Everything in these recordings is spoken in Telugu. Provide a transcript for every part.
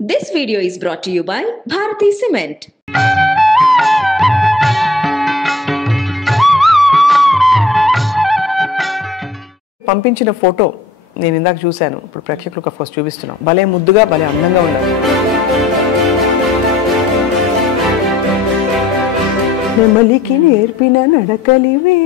This video is brought to you by Bharati Cement. పంపించిన ఫోటో నేను ఇందాక చూశాను. ఇప్పుడు ప్రేక్షకులకు ఆఫ్ కోర్స్ చూపిస్తున్నాం. భలే ముద్దుగా భలే అందంగా ఉన్నారు. నెమలికి నేర్పిన నడకలివే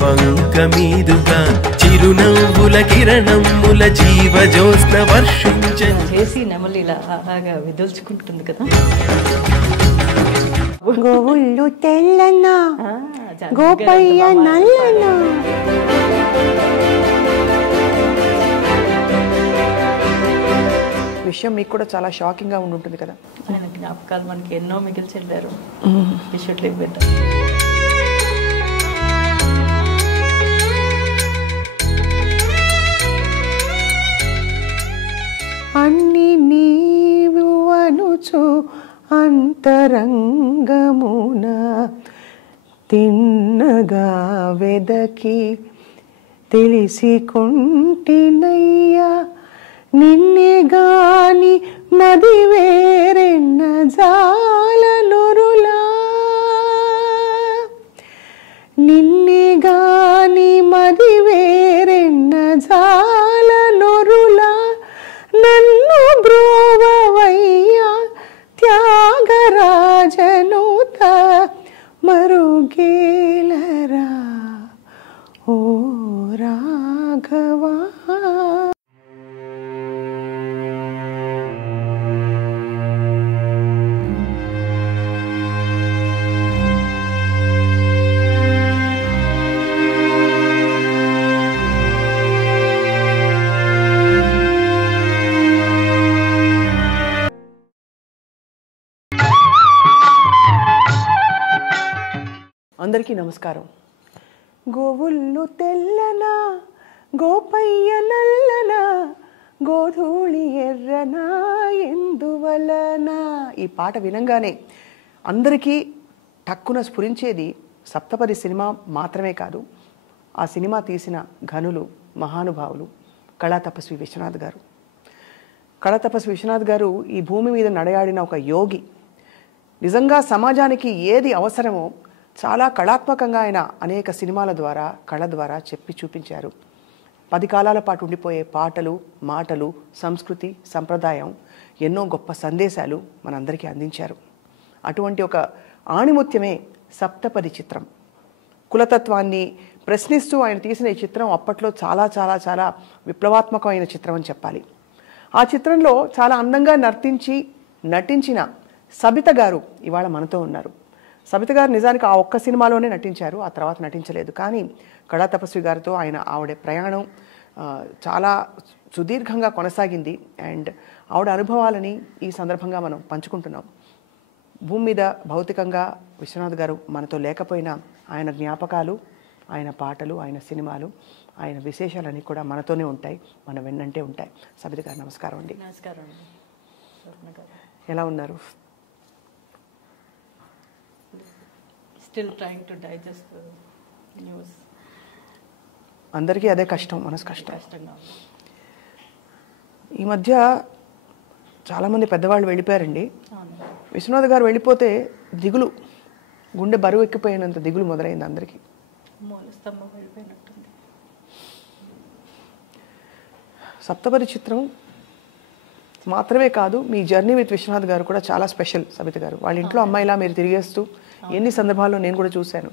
వంక మీదుగా చిరునవ్వుల కిరణముల జీవజోత్స్న వర్షించను చేసి నెమలి ఇలా అలాగా విదుల్చుకుంటుంది కదా. గోవుళ్ళు తెల్లనా గోపయ్య నల్లనా. విషయం మీకు కూడా చాలా షాకింగ్ గా ఉంటుంది కదా. ఆయన జ్ఞాపకాలు మనకి ఎన్నో మిగిల్చి వెళ్ళారు. అన్ని నీవు అనుచు అంతరంగమున తిన్నగా వెదకి తెలిసి కొంటినయ్యా నిన్నే గాని మది వేరెన్న జాల నొరులా నిన్నే గాని మది వేరెన్న జాల నొరులా నన్ను బ్రోవవయ్యా త్యాగరాజనుత మరుగేలరా ఓ రాఘవా. అందరికీ నమస్కారం. గోవుళ్ళు తెల్లనా గోపయ్య నల్లనా గోధూళి ఎర్రనా ఎందువలనా. ఈ పాట వినంగానే అందరికీ టక్కున స్ఫురించేది సప్తపది సినిమా మాత్రమే కాదు, ఆ సినిమా తీసిన ఘనులు మహానుభావులు కళాతపస్వి విశ్వనాథ్ గారు. కళాతపస్వి విశ్వనాథ్ గారు ఈ భూమి మీద నడయాడిన ఒక యోగి. నిజంగా సమాజానికి ఏది అవసరమో చాలా కళాత్మకంగా ఆయన అనేక సినిమాల ద్వారా కళ ద్వారా చెప్పి చూపించారు. 10 కాలాల పాటు ఉండిపోయే పాటలు మాటలు సంస్కృతి సంప్రదాయం ఎన్నో గొప్ప సందేశాలు మనందరికీ అందించారు. అటువంటి ఒక ఆణిముత్యమే సప్తపది చిత్రం. కులతత్వాన్ని ప్రశ్నిస్తూ ఆయన తీసిన ఈ చిత్రం అప్పట్లో చాలా చాలా చాలా విప్లవాత్మకమైన చిత్రం అని చెప్పాలి. ఆ చిత్రంలో చాలా అందంగా నటించిన సబిత గారు ఇవాళ మనతో ఉన్నారు. సబిత గారు నిజానికి ఆ ఒక్క సినిమాలోనే నటించారు, ఆ తర్వాత నటించలేదు. కానీ కళాతపస్వి గారితో ఆవిడ ప్రయాణం చాలా సుదీర్ఘంగా కొనసాగింది. అండ్ ఆవిడ అనుభవాలని ఈ సందర్భంగా మనం పంచుకుంటున్నాం. భూమి మీద భౌతికంగా విశ్వనాథ్ గారు మనతో లేకపోయినా ఆయన జ్ఞాపకాలు, ఆయన పాటలు, ఆయన సినిమాలు, ఆయన విశేషాలన్నీ కూడా మనతోనే ఉంటాయి, మన వెన్నంటే ఉంటాయి. సబిత గారు నమస్కారం అండి. నమస్కారం అండి. ఎలా ఉన్నారు? Still trying to digest news. అందరికీ అదే కష్టం, మనసు కష్టంగా ఉంది. ఈ మధ్య చాలామంది పెద్దవాళ్ళు వెళ్ళిపోయారండి. విశ్వనాథ్ గారు వెళ్ళిపోతే దిగులు, గుండె బరువు ఎక్కిపోయినంత దిగులు మొదలైంది అందరికీ. మూలస్తంభం వెళ్ళిపోయినట్టుంది. సప్తపది చిత్రం మాత్రమే కాదు, మీ జర్నీ విత్ విశ్వనాథ్ గారు కూడా చాలా స్పెషల్. సబిత గారు వాళ్ళ ఇంట్లో అమ్మాయిలా మీరు తిరిగేస్తూ ఎన్ని సందర్భాల్లో నేను కూడా చూశాను.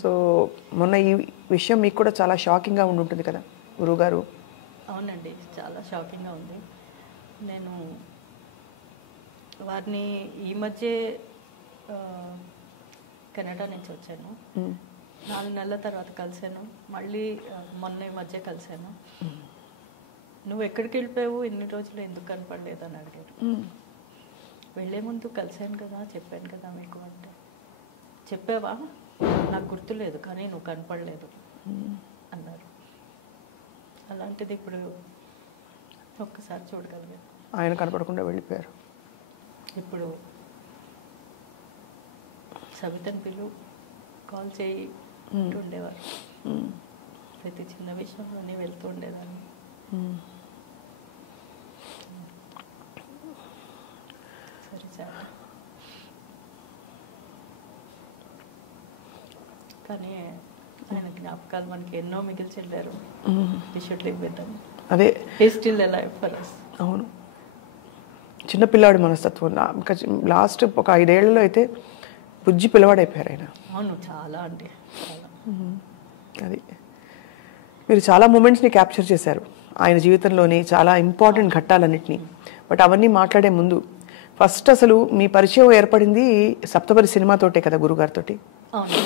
సో మొన్న ఈ విషయం మీకు కూడా చాలా షాకింగ్గా ఉంటుంది కదా గురువుగారు. అవునండి, చాలా షాకింగ్గా ఉంది. నేను వారిని ఈ మధ్య కెనడా నుంచి వచ్చాను. 4 నెలల తర్వాత కలిశాను. మళ్ళీ మొన్న ఈ మధ్య కలిశాను. నువ్వు ఎక్కడికి వెళ్ళిపోయావు, ఎన్ని రోజులు ఎందుకు కనపడలేదు అని అడిగారు. వెళ్ళే ముందు కలిశాను కదా, చెప్పాను కదా మీకు అంటే, చెప్పావా నాకు గుర్తులేదు కానీ నువ్వు కనపడలేదు అన్నారు. అలాంటిది ఇప్పుడు ఒక్కసారి చూడగలిగాను. ఆయన కనపడకుండా వెళ్ళిపోయారు. ఇప్పుడు సబితని పిలు, కాల్ చేయి ఉండేవారు. ప్రతి చిన్న విషయంలోనే వెళ్తూ ఉండేదాన్ని. sad. కానీ ఆయన జ్ఞాపకాలు మనకి ఎన్నో మిగిల్చి వెళ్ళారు. We should live with them. అదే He is still alive for us. అవును, చిన్నపిల్లాడి మనస్తత్వం. లాస్ట్ ఒక 5 ఏళ్లలో అయితే బుజ్జి పిల్లవాడైపోయారు ఆయన. అవును, చాలా అంటే చాలా. అది మీరు చాలా మూమెంట్స్ని క్యాప్చర్ చేశారు ఆయన జీవితంలోని, చాలా ఇంపార్టెంట్ ఘట్టాలన్నింటినీ. బట్ అవన్నీ మాట్లాడే ముందు ఫస్ట్ అసలు మీ పరిచయం ఏర్పడింది సప్తపరి సినిమాతోటే కదా, గురుగారితో? అవును,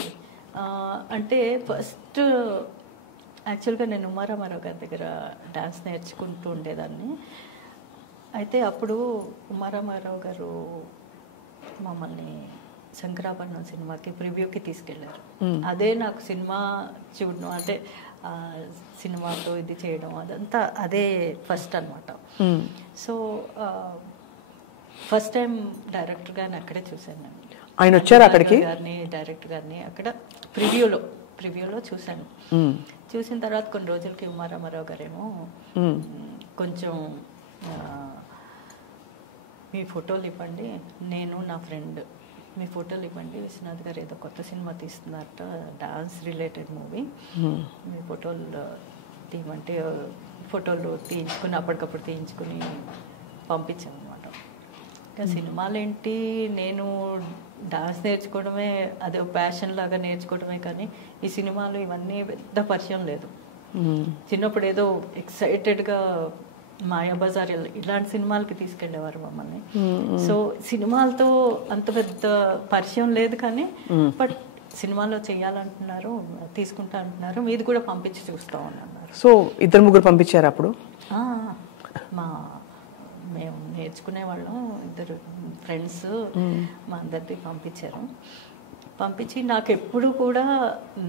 అంటే ఫస్ట్ యాక్చువల్గా నేను ఉమారామారావు గారి దగ్గర డాన్స్ నేర్చుకుంటూ ఉండేదాన్ని. అయితే అప్పుడు ఉమారామారావు గారు మమ్మల్ని శంకరాభరణం సినిమాకి ప్రివ్యూకి తీసుకెళ్లారు. అదే నాకు సినిమా చూడడం, అంటే సినిమాతో ఇది చేయడం అదంతా అదే ఫస్ట్ అనమాట. సో ఫస్ట్ టైం డైరెక్టర్ గారిని అక్కడే చూశాను. ఆయన వచ్చారు అక్కడికి? డైరెక్టర్ గారిని అక్కడ ప్రివ్యూలో చూశాను. చూసిన తర్వాత కొన్ని రోజులకి ఉమారామారావు గారేమో కొంచెం మీ ఫోటోలు ఇవ్వండి, నేను నా ఫ్రెండ్ మీ ఫోటోలు ఇవ్వండి, విశ్వనాథ్ గారు ఏదో కొత్త సినిమా తీస్తున్నారట, డాన్స్ రిలేటెడ్ మూవీ, మీ ఫోటోలు తీయమంటే ఫోటోలు తీయించుకుని అప్పటికప్పుడు తీయించుకుని పంపించాను అనమాట. ఇంకా సినిమాలు ఏంటి, నేను డాన్స్ నేర్చుకోవడమే అదే ప్యాషన్ లాగా నేర్చుకోవడమే, కానీ ఈ సినిమాలు ఇవన్నీ పెద్ద పరిచయం లేదు. చిన్నప్పుడు ఏదో ఎక్సైటెడ్గా మాయాబజార్ ఇలాంటి సినిమాలకి తీసుకెళ్లేవారు మమ్మల్ని. సో సినిమాలతో అంత పెద్ద పరిచయం లేదు, కానీ బట్ సినిమాలో చెయ్యాలంటున్నారు, తీసుకుంటా అంటున్నారు, మీది కూడా పంపించి చూస్తామని అన్నారు. సో 2-3 పంపించారు అప్పుడు? మేము నేర్చుకునే వాళ్ళం, 2 ఫ్రెండ్స్ మా అందరికీ పంపించారు. పంపించి నాకు ఎప్పుడు కూడా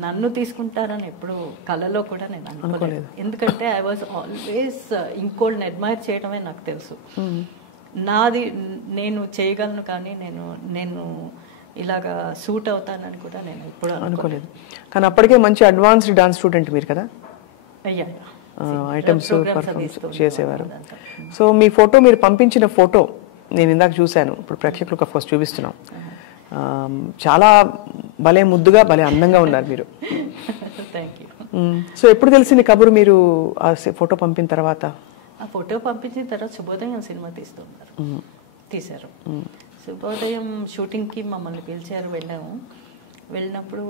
నన్ను తీసుకుంటారని ఎప్పుడు కళలో కూడా నేను అనుకోలేదు. ఎందుకంటే ఐ వాజ్ ఆల్వేస్ ఇంకోళ్ళని అడ్మైర్ చేయడమే నాకు తెలుసు. నాది నేను చేయగలను, కానీ నేను ఇలాగా సూట్ అవుతానని కూడా నేను ఎప్పుడు అనుకోలేదు. కానీ అప్పటికే మంచి అడ్వాన్స్డ్ డాన్స్ స్టూడెంట్ మీరు కదా? అయ్యా, ఐటమ్స్ పర్ఫార్మెన్స్ చేసేవారు. సో మీ ఫోటో, మీరు పంపించిన ఫోటో నేను ఇందాక చూశాను, ఇప్పుడు ప్రేక్షకులకు ఆఫ్ కోర్స్ చూపిస్తున్నాం. చాలా భలే ముద్దుగా, భలే అందంగా ఉన్నారు మీరు. సో ఎప్పుడు తెలిసింది కబురు మీరు ఆ ఫోటో పంపిన తర్వాత? ఆ ఫోటో పంపించిన తర్వాత శుభోదయం సినిమా తీశారు. శుభోదయం షూటింగ్కి మమ్మల్ని పిలిచారు, వెళ్ళినప్పుడు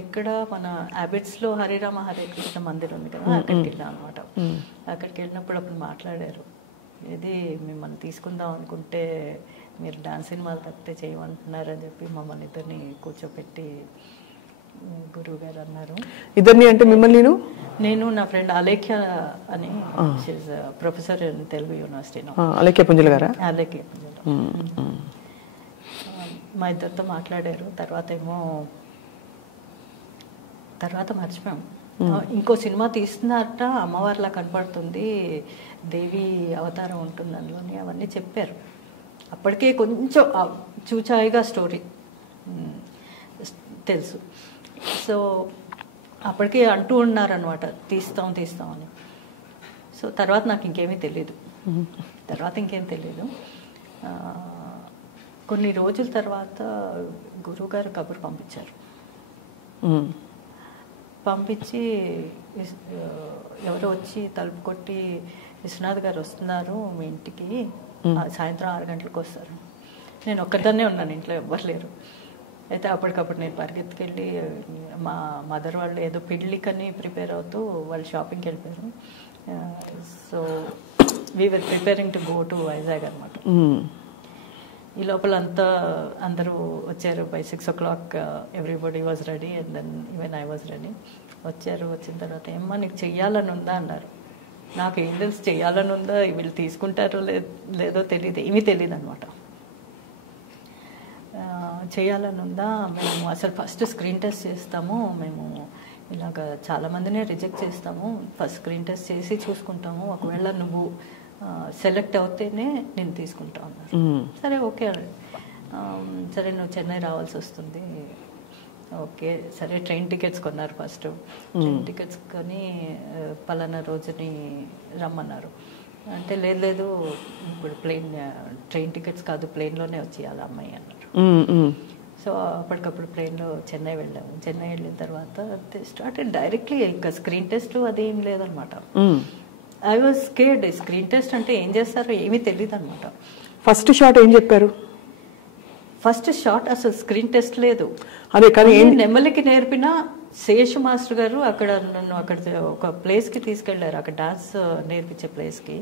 ఎక్కడ మన హ్యాబిట్స్లో హరిరామ హరే కృష్ణ మందిర్ ఉంది కదా, అక్కడికి వెళ్ళాం అనమాట. అక్కడికి వెళ్ళినప్పుడు అప్పుడు మాట్లాడారు, ఇది మిమ్మల్ని తీసుకుందాం అనుకుంటే మీరు డాన్స్ సినిమాలు తప్పితే చేయమంటున్నారని చెప్పి మమ్మల్ని ఇద్దరిని కూర్చోపెట్టి గురువు గారు అన్నారు. ఇద్దరిని అంటే మిమ్మల్ని? నేను నా ఫ్రెండ్ అలేఖ్య అని, professor in Telugu university. Alekhya Punjala గారా? అలేఖ్య పుంజల. మా ఇద్దరితో మాట్లాడారు. తర్వాత మర్చిపోయాం. ఇంకో సినిమా తీస్తున్నారట, అమ్మవారిలా కనపడుతుంది, దేవి అవతారం ఉంటుంది అందులోని, అవన్నీ చెప్పారు. అప్పటికే కొంచెం చూచాయిగా స్టోరీ తెలుసు. సో అప్పటికే అంటూ ఉన్నారనమాట, తీస్తాం అని. సో తర్వాత నాకు ఇంకేమీ తెలీదు. కొన్ని రోజుల తర్వాత గురువుగారు కబురు పంపించారు. పంపించి ఎవరో వచ్చి తలుపు కొట్టి, విశ్వనాథ్ గారు వస్తున్నారు మీ ఇంటికి, సాయంత్రం 6 గంటలకు వస్తారు. నేను ఒక్కదాన్నే ఉన్నాను, ఇంట్లో ఎవ్వరు లేరు. అయితే అప్పటికప్పుడు నేను పరిగెత్తుకెళ్ళి, మా మదర్ వాళ్ళు ఏదో పెళ్ళికని ప్రిపేర్ అవుతూ వాళ్ళు షాపింగ్కి వెళ్ళిపోయారు. So we were preparing to go to Vizag అనమాట. ఈ లోపల అందరూ వచ్చారు. By 6 o'clock everybody was ready, and then even I was ready. వచ్చిన తర్వాత ఏమ్మా నీకు చెయ్యాలని ఉందా అన్నారు. నాకు ఏం తెలుసు చెయ్యాలని ఉందా, వీళ్ళు తీసుకుంటారో లేదో తెలియదు, ఏమీ తెలియదు అనమాట. చేయాలని ఉందా, మేము అసలు ఫస్ట్ స్క్రీన్ టెస్ట్ చేస్తాము, మేము ఇలాగ చాలామందినే రిజెక్ట్ చేస్తాము, ఫస్ట్ స్క్రీన్ టెస్ట్ చేసి చూసుకుంటాము, ఒకవేళ నువ్వు సెలెక్ట్ అవుతేనే నేను తీసుకుంటా అన్నారు. సరే ఓకే, సరే నువ్వు చెన్నై రావాల్సి వస్తుంది, ఓకే సరే. ట్రైన్ టికెట్స్ కొన్నారు. ఫస్ట్ ట్రైన్ టికెట్స్ కొని పలానా రోజుని రమ్మన్నారు. అంటే లేదు ఇప్పుడు ట్రైన్ టికెట్స్ కాదు, ప్లేన్లోనే వచ్చేయాలి అమ్మాయి అన్నారు. సో అప్పటికప్పుడు ప్లేన్లో చెన్నై వెళ్ళాము. చెన్నై వెళ్ళిన తర్వాత స్టార్టెడ్ డైరెక్ట్లీ ఇంకా స్క్రీన్ టెస్ట్ అది ఏం లేదనమాట. I was scared. Screen test అంటే ఏం చేస్తారో ఏమీ తెలియదు అనమాట. ఫస్ట్ షాట్ ఏం చెప్పారు? ఫస్ట్ షాట్ అసలు స్క్రీన్ టెస్ట్ లేదు. అదే కానీ నెమ్మలికి నేర్పిన శేషు మాస్టర్ గారు అక్కడ నన్ను అక్కడ ఒక ప్లేస్ కి తీసుకెళ్లారు, అక్కడ డాన్స్ నేర్పించే ప్లేస్ కి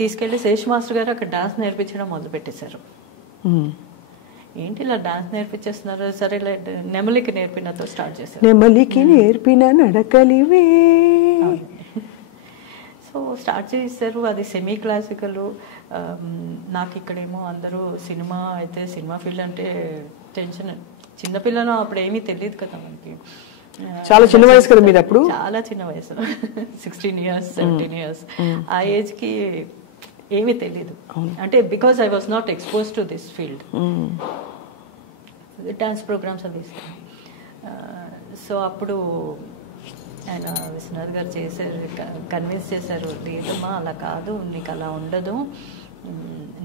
తీసుకెళ్లి శేషు మాస్టర్ గారు అక్కడ డాన్స్ నేర్పించడం మొదలు పెట్టేశారు. ఏంటి ఇలా డాన్స్ నేర్పించేస్తున్నారు, సరే నెమలికి నేర్పినతో స్టార్ట్ చేశారు. నెమలికి నేర్పిన నడకలివే. సో స్టార్ట్ చేశారు. అది సెమీ క్లాసికల్. నాకు ఇక్కడేమో అందరూ సినిమా అయితే సినిమా ఫీల్డ్ అంటే టెన్షన్. చిన్నపిల్లను అప్పుడు ఏమీ తెలియదు కదా మనకి. చాలా చిన్న వయసు కదా మీరు అప్పుడు? చాలా చిన్న వయసు, 16 years 17 years. ఆ ఏజ్ కి ఏమీ తెలియదు. అంటే because I was not expose to this field. Dance programs అవి ఇస్తాను. సో అప్పుడు ఆయన విశ్వనాథ్ గారు చేశారు, కన్విన్స్ చేశారు, లేదమ్మా అలా కాదు, నీకు అలా ఉండదు,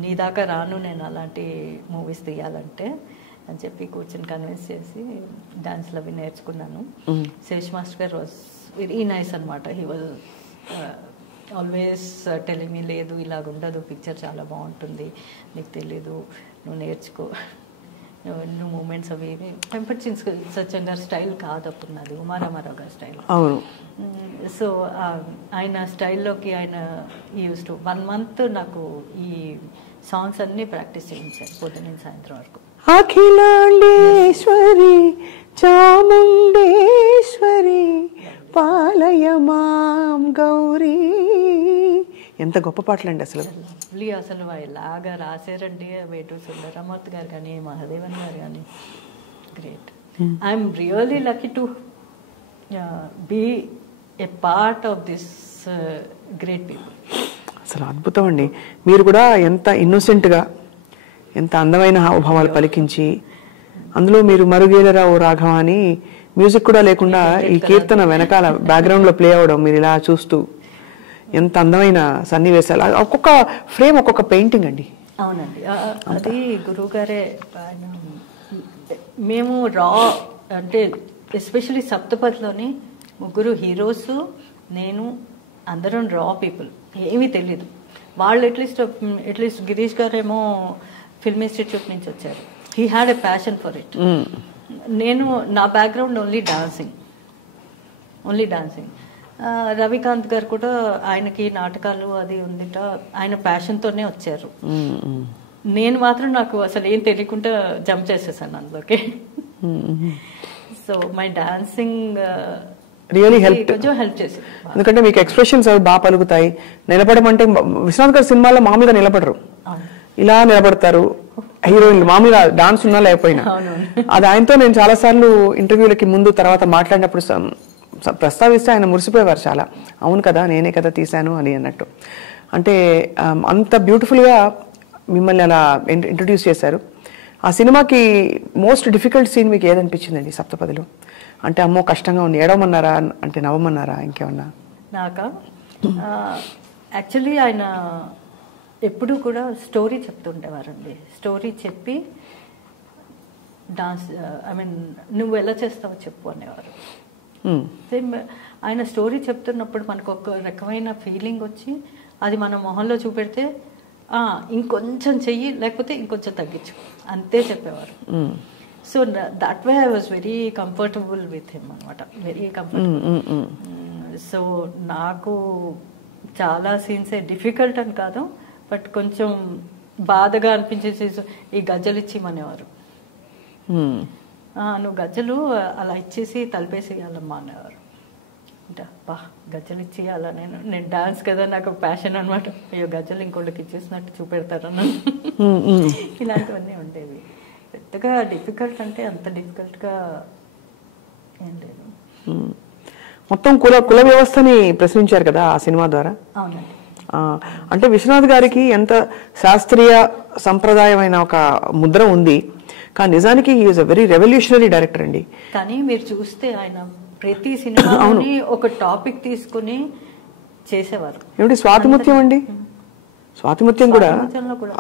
నీ దాకా రాను నేను అలాంటి మూవీస్ తీయాలంటే అని చెప్పి కూర్చొని కన్విన్స్ చేసి డాన్స్లు అవి నేర్చుకున్నాను. శేష్ మాస్టర్ గారు వాజ్ వెరీ నైస్ అనమాట. He was always telling me, లేదు ఇలాగ ఉండదు, పిక్చర్ చాలా బాగుంటుంది, నీకు తెలీదు, నువ్వు నేర్చుకో, నువ్వు మూమెంట్స్ అవి వెంపటి సత్యం గారి స్టైల్ కాదు అప్పుడు నాది, ఉమారామారావు గారి స్టైల్. సో ఆయన స్టైల్లోకి ఆయన యూస్ టు 1 month నాకు ఈ సాంగ్స్ అన్నీ ప్రాక్టీస్ చేయించారు పొద్దున్న సాయంత్రం వరకు. అఖిలాండేశ్వరి చాముండేశ్వరి పాలయమాం గౌరీ. ఎంత గొప్ప పాటలండి అసలు. అసలు ఇలాగా రాశారండి వేటూరు సుందరరామూర్తి గారు కానీ మహాదేవన్ గారు కానీ. Great. I'm really lucky to be a part of this great people. అసలు అద్భుతం అండి. మీరు కూడా ఎంత ఇన్నోసెంట్గా, ఎంత అందమైన హావభావాలు పలికించి, అందులో మీరు మరుగేలరా ఓ రాఘవ అని మ్యూజిక్ కూడా లేకుండా ఈ కీర్తన వెనకాల బ్యాక్గ్రౌండ్లో ప్లే అవడం, మీరు ఇలా చూస్తూ ఎంత అందమైన సన్నివేశాలు. ఒక్కొక్క ఫ్రేమ్ ఒక్కొక్క పెయింటింగ్ అండి. అవునండి, అది గురువు గారే. మేము రా అంటే ఎస్పెషలీ సప్తపదిలోని 3 హీరోస్, నేను, అందరం రా పీపుల్, ఏమీ తెలీదు. వాళ్ళు అట్లీస్ట్ గిరీష్ గారేమో ఫిల్మ్ ఇన్స్టిట్యూట్ నుంచి వచ్చారు. He had a passion for it. నేను నా బ్యాక్గ్రౌండ్ ఓన్లీ డాన్సింగ్. రవికాంత్ గారు కూడా ఆయనకి నాటకాలు అది ఉందిట, ఆయన ప్యాషన్తోనే వచ్చారు. నేను మాత్రం నాకు అసలు ఏం తెలియకుండా జంప్ చేసేసాను అందులోకి. So my dancing really help చేసి, ఎందుకంటే మీకు ఎక్స్ప్రెషన్స్ అవి బాగా పలుకుతాయి. నిలబడమంటే విశ్వనాథ్ గారి సినిమాల్లో మామూలుగా నిలబడరు, ఇలా నిలబడతారు హీరోయిన్లు, మామూలుగా డాన్స్ ఉన్నా లేకపోయినా. అది ఆయనతో నేను చాలా సార్లు ఇంటర్వ్యూలకి ముందు తర్వాత మాట్లాడినప్పుడు ప్రస్తావిస్తే ఆయన మురిసిపోయేవారు చాలా. అవును కదా, నేనే కదా తీశాను అని అన్నట్టు. అంటే అంత బ్యూటిఫుల్గా మిమ్మల్ని అలా ఇంట్రడ్యూస్ చేశారు. ఆ సినిమాకి మోస్ట్ డిఫికల్ట్ సీన్ మీకు ఏదనిపించిందండి సప్తపదిలో? అంటే అమ్మో కష్టంగా ఉంది, ఏడవమన్నారా అంటే నవ్వమన్నారా ఇంకేమన్నా? నాకా యాక్చువల్లీ ఆయన ఎప్పుడు కూడా స్టోరీ చెప్తుండేవారండి. స్టోరీ చెప్పి డాన్స్ నువ్వు ఎలా చేస్తావో చెప్పు అనేవారు. ఆయన స్టోరీ చెప్తున్నప్పుడు మనకు ఒక రకమైన ఫీలింగ్ వచ్చి అది మన మొహంలో చూపెడితే ఇంకొంచెం చెయ్యి, లేకపోతే ఇంకొంచెం తగ్గించు, అంతే చెప్పేవారు. So that way I was very comfortable with him అనమాట, వెరీ కంఫర్టబుల్. సో నాకు చాలా సీన్సే డిఫికల్ట్ అని కాదు, బట్ కొంచెం బాధగా అనిపించేసి ఈ గజ్జలు ఇచ్చిమనేవారు. నువ్వు గజ్జలు అలా ఇచ్చేసి తలిపేసేయాలమ్మా అనేవారు. అంటే బా గజ్జలు ఇచ్చేయాలా, నేను డాన్స్ కదా నాకు ప్యాషన్ అనమాట. అయ్యో గజ్జలు ఇంకోళ్ళకి ఇచ్చేసినట్టు చూపెడతారు అన్నట్టు ఇలాంటివన్నీ ఉండేవి. పెద్దగా డిఫికల్ట్ అంటే అంత డిఫికల్ట్గా ఏం లేదు. మొత్తం కుల వ్యవస్థని ప్రశ్నించారు కదా ఆ సినిమా ద్వారా. అవునండి. అంటే విశ్వనాథ్ గారికి ఎంత శాస్త్రీయ సంప్రదాయమైన ఒక ముద్ర ఉంది, కానీ నిజానికి he is a very revolutionary director అండి. కానీ మీరు చూస్తే ఆయన ప్రతి సినిమాని ఒక టాపిక్ తీసుకుని చేసేవారు. ఏమిటి స్వాతిముత్యం అండి? స్వాతిముత్యం కూడా స్వాతిముత్యంలో కూడా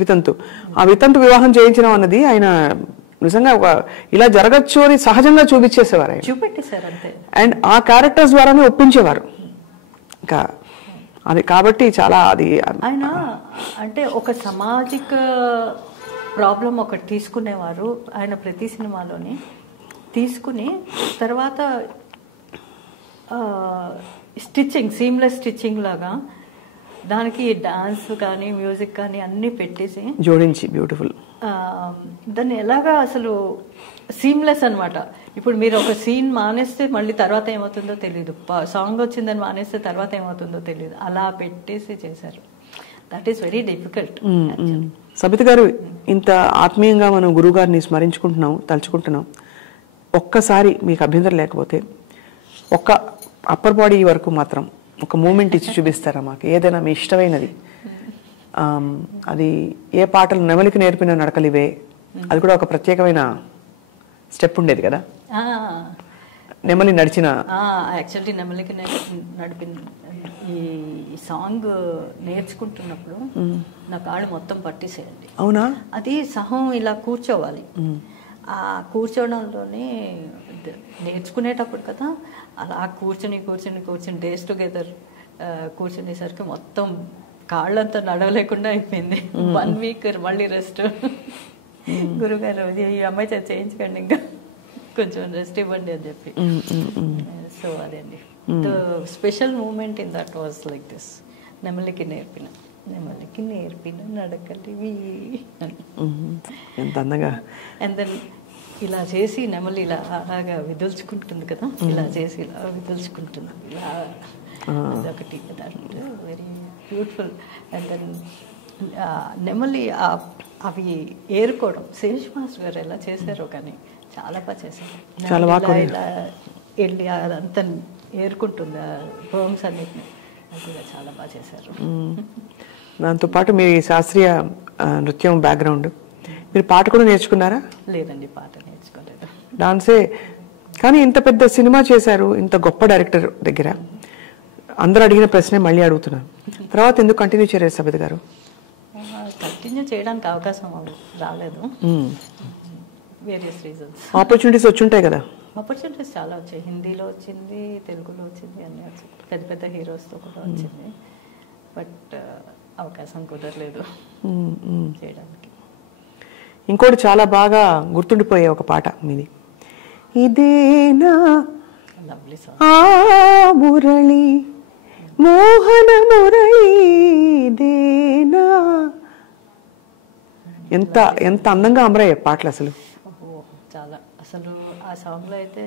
వితంతు ఆ వితంతు వివాహం చేయించడం అన్నది ఆయన నిజంగా ఇలా జరగచ్చు అని సహజంగా చూపించేసేవారు ఆయన, చూపెట్టేశారు అంతే. అండ్ ఆ క్యారెక్టర్స్ ద్వారానే ఒప్పించేవారు. ఇంకా అది కాబట్టి చాలా అది ఆయన అంటే ఒక సామాజిక ప్రాబ్లం ఒకటి తీసుకునేవారు ఆయన ప్రతి సినిమాలోని. తీసుకుని తర్వాత స్టిచ్చింగ్, సీమ్లెస్ స్టిచ్చింగ్ లాగా దానికి డాన్స్ కానీ మ్యూజిక్ కానీ అన్నీ పెట్టేసి జోడించి బ్యూటిఫుల్ దాన్ని ఎలాగా అసలు సీమ్లెస్ అనమాట. ఇప్పుడు మీరు ఒక సీన్ మానేస్తే మళ్ళీ తర్వాత ఏమవుతుందో తెలియదు, సాంగ్ వచ్చిందని మానేస్తే తర్వాత ఏమవుతుందో తెలియదు, అలా పెట్టేసి చేశారు. That is very difficult. Sabitha గారు, ఇంత ఆత్మీయంగా మనం గురువు గారిని స్మరించుకుంటున్నాం, తలుచుకుంటున్నాం. ఒక్కసారి మీకు అభ్యంతరం లేకపోతే ఒక్క అప్పర్ బాడీ వరకు మాత్రం ఒక మూమెంట్ ఇచ్చి చూపిస్తారా మాకు, ఏదైనా మీ ఇష్టమైనది? అది ఏ పాటలు? నెమలికి నేర్పిన నడకలివే, అది కూడా ఒక ప్రత్యేకమైన స్టెప్ ఉండేది కదా, నెమలి నడిచిన. యాక్చువల్లీ నెమలికి నడిపిన ఈ సాంగ్ నేర్చుకుంటున్నప్పుడు నా కాళ్ళు మొత్తం పట్టేసేయండి. అవునా? అది సహం ఇలా కూర్చోవాలి. ఆ కూర్చోవడంలోనే నేర్చుకునేటప్పుడు కదా అలా కూర్చొని కూర్చొని కూర్చొని డేస్ టుగెదర్ కూర్చునేసరికి మొత్తం కాళ్ళంతా నడవలేకుండా అయిపోయింది. 1 వీక్ మళ్ళీ రెస్ట్. గురుగారు ఈ అమ్మాయి చేయించకండి, ఇంకా కొంచెం రెస్ట్ ఇవ్వండి అని చెప్పి. సో అదండి the special moment in that was like this. నెమలికి నేర్పిన నడకలివి ఎంత అందంగా. అండ్ దెన్ ఇలా చేసి నెమలి ఇలా అలాగా విదుల్చుకుంటుంది కదా, ఇలా చేసి ఇలా విదుల్చుకుంటుంది, ఇలా అదొకటి. That very beautiful. And then నెమలి అవి ఏరుకోవడం శేష్ మాస్టర్ గారు ఎలా చేశారో కానీ చాలా బాగా చేశారు. ఇలా వెళ్ళి అదంతా ఏరుకుంటుంది ఆ బర్మ్స్ అన్నిటిని, అది కూడా చాలా బాగా చేశారు. దాంతోపాటు మీ శాస్త్రీయ నృత్యం బ్యాక్గ్రౌండ్, మీరు పాట కూడా నేర్చుకున్నారా? లేదండి, పాట నేర్చుకోలేదు, డాన్సే. కానీ ఇంత పెద్ద సినిమా చేశారు, ఇంత గొప్ప డైరెక్టర్ దగ్గర. అందరూ అడిగిన ప్రశ్నే మళ్ళీ అడుగుతున్నాను, తర్వాత ఎందుకు కంటిన్యూ చేయలేదు సబిత గారు? కంటిన్యూ చేయడానికి అవకాశం రాలేదు, వేరియస్ రీజన్స్. ఆపర్చునిటీస్ వచ్చుంటాయి కదా? ఆపర్చునిటీస్ చాలా వచ్చాయి. హిందీలో వచ్చింది, తెలుగులో వచ్చింది, అన్నీ వచ్చింది, పెద్ద పెద్ద హీరోస్తో కూడా వచ్చింది. బట్ అవకాశం కుదరలేదు చేయడానికి. ఇంకోటి చాలా బాగా గుర్తుండిపోయే ఒక పాట మీది, ఇదేనా లవ్లీ సాంగ్, ఆ మురళి మోహన మురళి ఇదేనా. ఎంత ఎంత అందంగా అమరాయి పాటలు అసలు. చాలా అసలు ఆ సాంగ్లో అయితే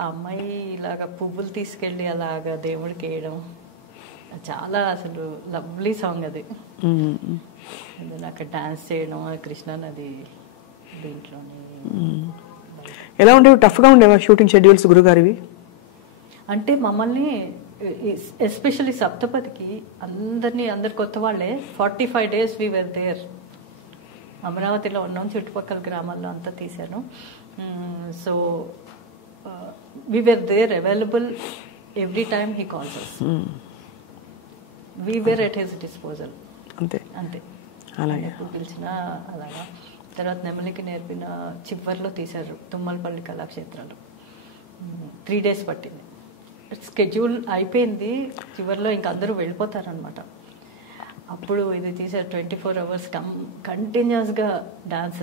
ఆ అమ్మాయి ఇలాగ పువ్వులు తీసుకెళ్ళి అలాగా దేవుడికి వేయడం చాలా అసలు లవ్లీ సాంగ్ అది. అక్కడ డాన్స్ చేయడం, కృష్ణ నది దీంట్లోని. ఎలా ఉండేవి? టఫ్గా ఉండేవా షూటింగ్ షెడ్యూల్స్ గురుగారివి? అంటే మమ్మల్ని ఎస్పెషల్లీ సప్తపదికి అందరు కొత్త వాళ్ళే. 45 days వీ వర్ దేర్. అమరావతిలో ఉన్నాం, చుట్టుపక్కల గ్రామాల్లో అంతా తీశాను. So we were there available every time he calls us. We were at his disposal. అంతే అంతే, అలాగే పిలిచిన అలాగా. తర్వాత నెమలికి నేర్పిన చివరిలో తీశారు తుమ్మలపల్లి కళాక్షేత్రాలు. 3 days పట్టింది. స్కెడ్యూల్ అయిపోయింది, చివరిలో ఇంకా అందరూ వెళ్ళిపోతారనమాట. అప్పుడు ఇది తీశారు 24 hours కంటిన్యూస్గా dance,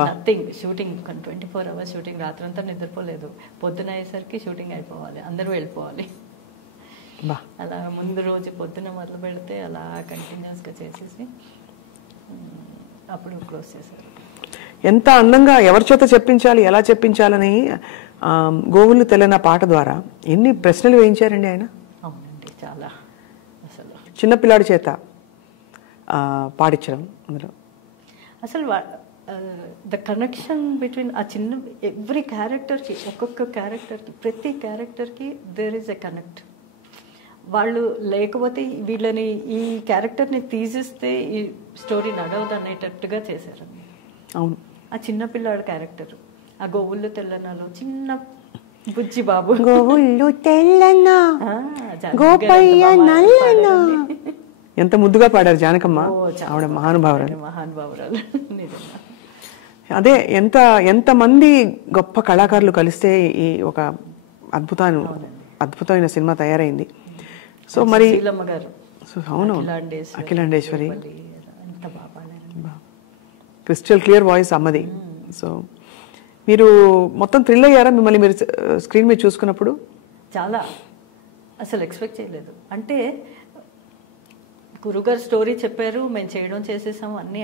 nothing. Shooting 24 hours shooting, రాత్రంతా నిద్రపోలేదు. పొద్దున అయ్యేసరికి షూటింగ్ అయిపోవాలి, అందరూ వెళ్ళిపోవాలి. అలా ముందు రోజు పొద్దున మొదలు పెడితే అలా కంటిన్యూస్గా చేసేసి అప్పుడు క్లోజ్ చేశారు. ఎంత అందంగా ఎవరి చేత చెప్పించాలి, ఎలా చెప్పించాలని గోవులు తెల్లన పాట ద్వారా ఎన్ని ప్రశ్నలు వేయించారండి ఆయన. అవునండి, చాలా అసలు చిన్నపిల్లాడి చేత పాడించడం అందులో అసలు ద కనెక్షన్ బిట్వీన్ ఆ చిన్న ఎవ్రీ క్యారెక్టర్కి, ఒక్కొక్క క్యారెక్టర్కి, ప్రతి క్యారెక్టర్కి దేర్ ఈజ్ ఎ కనెక్ట్. వాళ్ళు లేకపోతే వీళ్ళని, ఈ క్యారెక్టర్ని తీసిస్తే ఈ స్టోరీ నడవదు అనేటట్టుగా చేశారు. అవును. ఆ చిన్నపిల్లాడు క్యారెక్టర్, ఆ గోవుళ్ళు తెల్లనలో చిన్న బుజ్జి బాబు. గోవుళ్ళు తెల్లనా గోపయ్య నల్లనా. ఎంత ముద్దుగా పాడారు జానకమ్మ. ఆవిడ మహానుభావురాలు. నిజంగా అదే ఎంతమంది గొప్ప కళాకారులు కలిస్తే ఈ ఒక అద్భుతమైన సినిమా తయారైంది. సో మరి అవును, అఖిలాండేశ్వరి క్రిస్టల్ క్లియర్ వాయిస్ అమ్మది. సో మీరు మొత్తం థ్రిల్ అయ్యారా మిమ్మల్ని మీరు స్క్రీన్ మీద చూసుకున్నప్పుడు? చాలా, అసలు ఎక్స్పెక్ట్ చేయలేదు. అంటే గురుగారు స్టోరీ చెప్పారు, మేము చేయడం చేసేసాము, అన్నీ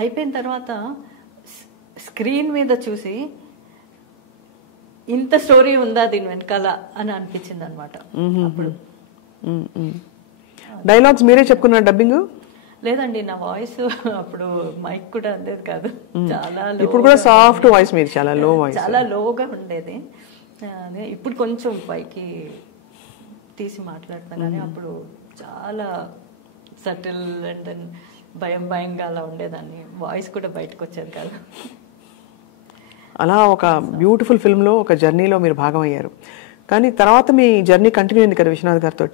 అయిపోయిన తర్వాత స్క్రీన్ మీద చూసి ఇంత స్టోరీ ఉందా దీని వెనకాల అని అనిపించింది అనమాట. అప్పుడు డైలాగ్స్ మీరే చెప్పుకున్నారు డబ్బింగ్? లేదండి, నా వాయిస్ అప్పుడు మైక్ కూడా అందేది కాదు, చాలా ఇప్పుడు కూడా సాఫ్ట్ వాయిస్ మీది, చాలా లో వాయిస్, చాలా లోగా ఉండేది. అదే ఇప్పుడు కొంచెం పైకి తీసి మాట్లాడతాను, కానీ అప్పుడు చాలా సటిల్ అండ్ దెన్ భయంగా అలా ఉండేదాన్ని. వాయిస్ కూడా బయటకు వచ్చేది కాదు. అలా ఒక బ్యూటిఫుల్ ఫిల్మ్లో, ఒక జర్నీలో మీరు భాగం అయ్యారు. కానీ తర్వాత మీ జర్నీ కంటిన్యూ అయింది కదా విశ్వనాథ్ గారితో?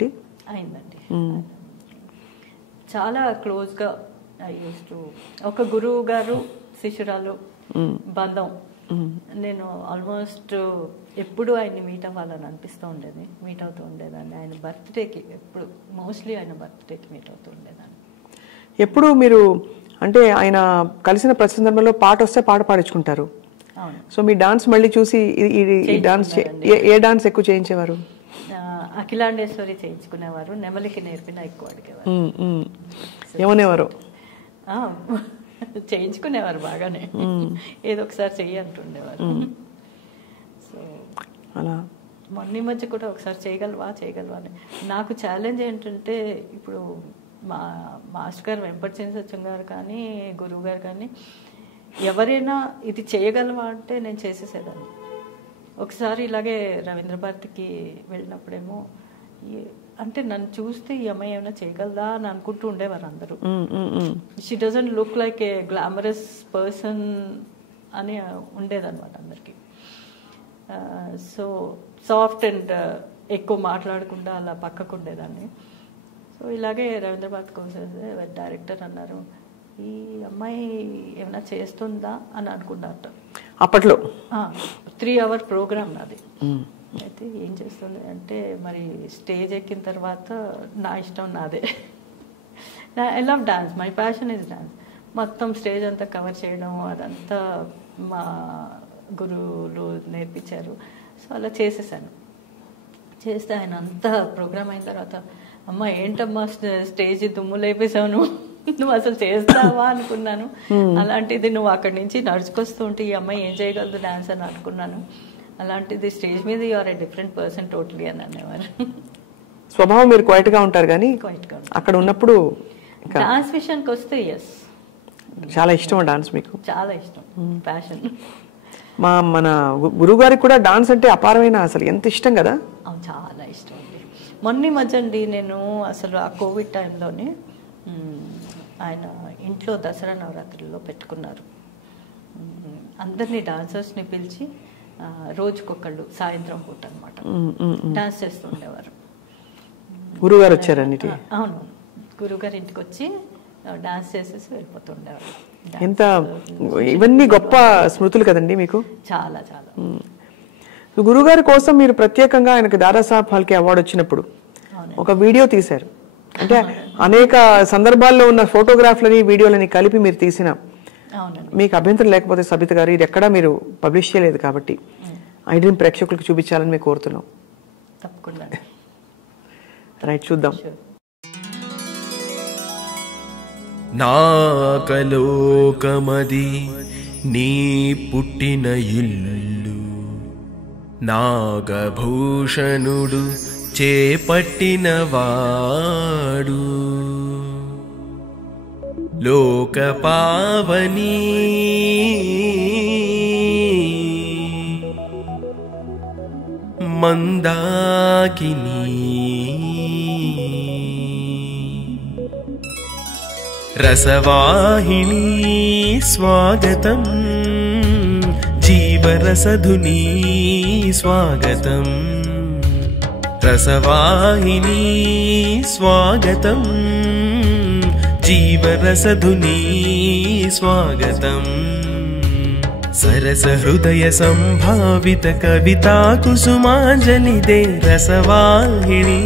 అయిందండి, చాలా క్లోజ్గా. ఒక గురువు గారు శిష్యురాలు బంధం. నేను ఆల్మోస్ట్ ఎప్పుడు ఆయన్ని మీట్ అవ్వాలని అనిపిస్తూ ఉండేది, మీట్ అవుతూ ఉండేదాన్ని. ఆయన బర్త్డేకి ఎప్పుడు, మోస్ట్లీ ఆయన బర్త్డేకి మీట్ అవుతూ ఉండేదాన్ని. ఎప్పుడు మీరు అంటే ఆయన కలిసిన ప్రతి సందర్భంలో పాట వస్తే పాట పాడించుకుంటారు. సో మీ డాన్స్ మళ్ళీ చూసి ఈ డాన్స్ ఏ డాన్స్ ఎక్కువ చేయించేవారు? అఖిలాండేశ్వరి చేయించుకునేవారు, నెమలికి నేర్పిన ఎక్కువ అడిగేవారు. ఏమనేవారు? చేయించుకునేవారు బాగానే, ఏదో ఒకసారి చెయ్యి అంటుండేవారు. సో అలా మొన్న మధ్య కూడా ఒకసారి చేయగలవా అని. నాకు ఛాలెంజ్ ఏంటంటే, ఇప్పుడు మా మాస్టర్ గారు వెంపటి సత్యం గారు కానీ గురువు గారు కానీ ఎవరైనా ఇది చేయగలవా అంటే నేను చేసేసేదాన్ని. ఒకసారి ఇలాగే రవీంద్ర భారతికి వెళ్ళినప్పుడేమో అంటే నన్ను చూస్తే ఈ అమ్మాయి ఏమైనా చేయగలదా అని అనుకుంటూ ఉండేవారు అందరూ. She doesn't look like A glamorous person అని ఉండేదన్నమాట అందరికీ. సో సాఫ్ట్ అండ్ ఎక్కువ మాట్లాడకుండా అలా పక్కకు ఉండేదాన్ని. సో ఇలాగే రవీంద్ర భారతికి వచ్చేసి డైరెక్టర్ అన్నారు, ఈ అమ్మాయి ఏమైనా చేస్తుందా అని అనుకున్నారట అప్పట్లో. 3 hour ప్రోగ్రామ్ నాది. అయితే ఏం చేస్తుంది అంటే, మరి స్టేజ్ ఎక్కిన తర్వాత నా ఇష్టం నాదే. I love dance, my passion is dance. మొత్తం స్టేజ్ అంతా కవర్ చేయడం అదంతా మా గురువులు నేర్పించారు. సో అలా చేసేసాను. చేస్తే ఆయన అంతా ప్రోగ్రామ్ అయిన తర్వాత, అమ్మ ఏంటమ్మా స్టేజ్ దుమ్ము లేపేసావు, నువ్వు అసలు చేస్తావా అనుకున్నాను. అలాంటిది నువ్వు అక్కడి నుంచి నడుచుకొస్తూ ఉంటే ఈ అమ్మాయి ఏం చేయగలదు డాన్స్ అని అనుకున్నాను. అలాంటిది స్టేజ్ మీద you are a different person totally అని అనేవారు. స్వభావం మీరు క్వైట్ గా ఉంటారు, కానీ అక్కడ ఉన్నప్పుడు డాన్స్ విషయానికి వస్తే ఎస్, చాలా ఇష్టం డాన్స్. మీకు చాలా ఇష్టం, ప్యాషన్. మన గురువు గారికి కూడా డాన్స్ అంటే అపారమైన, అసలు ఎంత ఇష్టం కదా. చాలా ఇష్టం అండి. మొన్న మధ్య అండి నేను అసలు ఆ కోవిడ్ టైంలోనే ఆయన ఇంట్లో దసరా నవరాత్రుల్లో పెట్టుకున్నారు. అందరినీ డాన్సర్స్ని పిలిచి రోజుకొకళ్ళు సాయంత్రం పూట అనమాట డాన్స్ చేస్తుండేవారు. గురువుగారు వచ్చారన్నిటి? అవును, గురువుగారు ఇంటికి వచ్చి డాన్స్ చేసేసి వెళ్ళిపోతుండేవారు. ఎంత ఇవన్నీ గొప్ప స్మృతులు కదండి మీకు. చాలా చాలా. గురువుగారి కోసం మీరు ప్రత్యేకంగా ఆయనకు దాదాసాహెబ్ ఫాల్కే అవార్డు వచ్చినప్పుడు ఒక వీడియో తీశారు. అంటే అనేక సందర్భాల్లో ఉన్న ఫోటోగ్రాఫ్లని వీడియోలని కలిపి మీరు తీసిన, మీకు అభ్యంతరం లేకపోతే సబిత గారు, ఇది ఎక్కడా మీరు పబ్లిష్ చేయలేదు కాబట్టి ఐ డ్రీమ్ ప్రేక్షకులకు చూపించాలని మేము కోరుతున్నాం. తప్పకుండా. రైట్, చూద్దాం. నాకలోకమది నీ పుట్టిన ఇల్లు, నాగభూషణుడు చేపట్టినవాడు, లోకపావని మందాకిని, రసవాహిని స్వాగతం జీవరసధుని స్వాగతం రసవాహిని స్వాగతం జీవరసధుని స్వాగతం సరస హృదయ సంభావిత కవితా కుసుమాంజలిదే రసవాహిని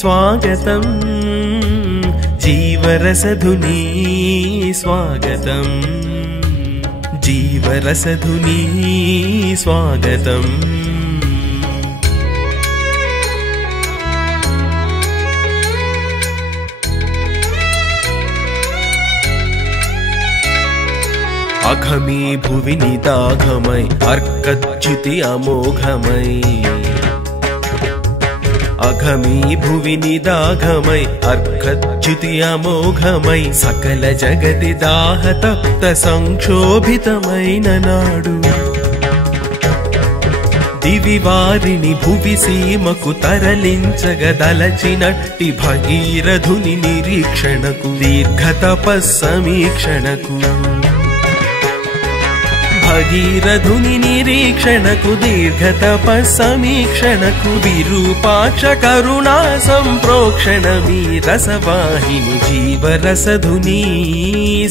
స్వాగతం జీవరసధుని స్వాగతం జీవరసధుని స్వాగతం అఘమీ భువి నిదాఘమై అర్కచ్యుతి అమోఘమై అఘమీ భువి నిదాఘమై అర్కచ్యుతి అమోఘమై సకల జగతి దాహతప్త సంక్షోభితమైన నాడు దివి వారిని భువి సీమకు తరలించగదలచినట్టి భగీరథుని నిరీక్షణకు దీర్ఘ తపస్సమీక్షణకు భగీరథుని నిరీక్షణకు దీర్ఘ తపస్సమీక్షణకు విరూపాక్ష కరుణా సంప్రోక్షణమీ రసవాహిని జీవరసధుని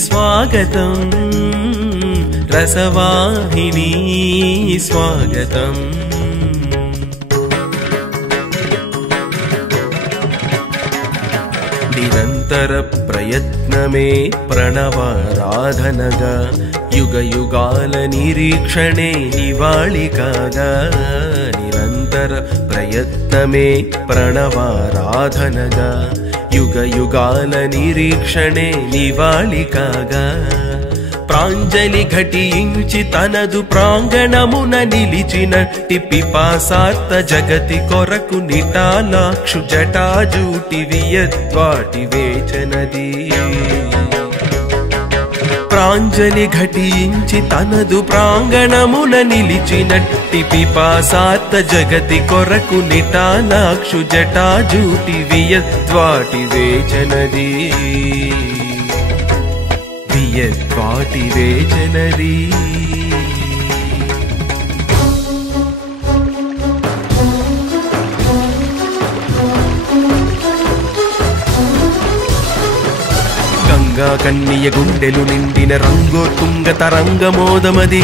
స్వాగతం రసవాహిని స్వాగతం నిరంతర ప్రయత్నమే ప్రణవారాధనగా యుగ యుగాల నిరీక్షణే నివాళికాగా నిరంతర ప్రయత్నమే ప్రణవారాధనగా యుగ యుగాల నిరీక్షణే నివాళికాగా ప్రాంజలి ఘటించి తనదు ప్రాంగణమున నిలిచినట్టి పిపాసార్త జగతి కొరకు నిటాలాక్షు జటాజూటి వియద్వాటి వేచనది ప్రాంజలి ఘటించి తనదు ప్రాంగణమున నిలిచినట్టి పిపాసార్త జగతి కొరకు నిటాలాక్షు జటాజూటి వియద్వాటి వేచనది వియద్వాటి వేచనది గంగా కన్నియ గుండెలు నిండిన రంగోత్తుంగ తరంగమోదమది